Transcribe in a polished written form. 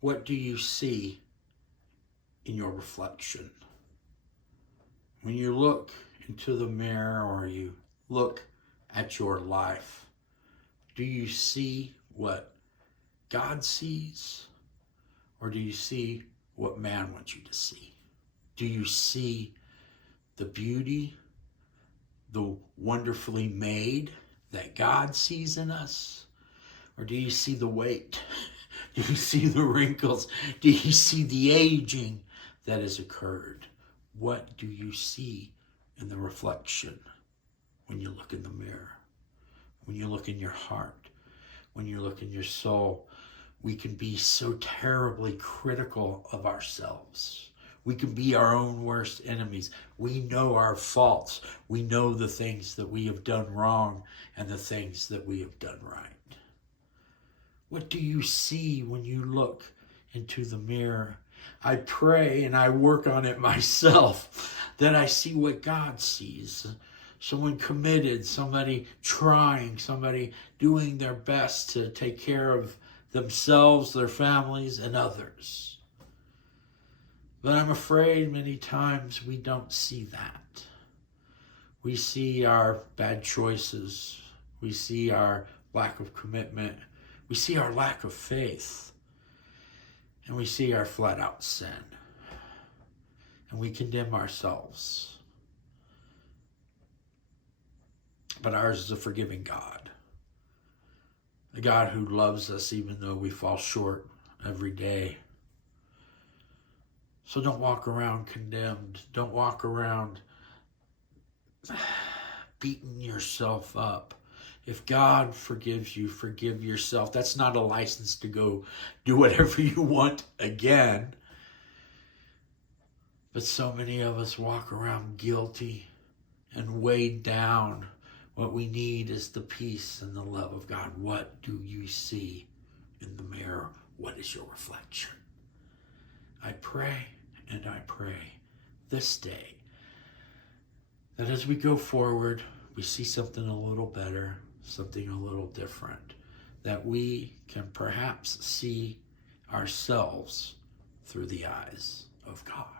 What do you see in your reflection? When you look into the mirror or you look at your life, do you see what God sees? Or do you see what man wants you to see? Do you see the beauty, the wonderfully made that God sees in us? Or do you see the weight? Do you see the wrinkles? Do you see the aging that has occurred? What do you see in the reflection when you look in the mirror? When you look in your heart? When you look in your soul? We can be so terribly critical of ourselves. We can be our own worst enemies. We know our faults. We know the things that we have done wrong and the things that we have done right. What do you see when you look into the mirror? I pray and I work on it myself that I see what God sees. Someone committed, somebody trying, somebody doing their best to take care of themselves, their families, and others. But I'm afraid many times we don't see that. We see our bad choices. We see our lack of commitment. We see our lack of faith. And we see our flat out sin. And we condemn ourselves. But ours is a forgiving God. A God who loves us even though we fall short every day. So don't walk around condemned. Don't walk around beating yourself up. If God forgives you, forgive yourself. That's not a license to go do whatever you want again. But so many of us walk around guilty and weighed down. What we need is the peace and the love of God. What do you see in the mirror? What is your reflection? I pray and I pray this day that as we go forward, we see something a little better, something a little different, that we can perhaps see ourselves through the eyes of God.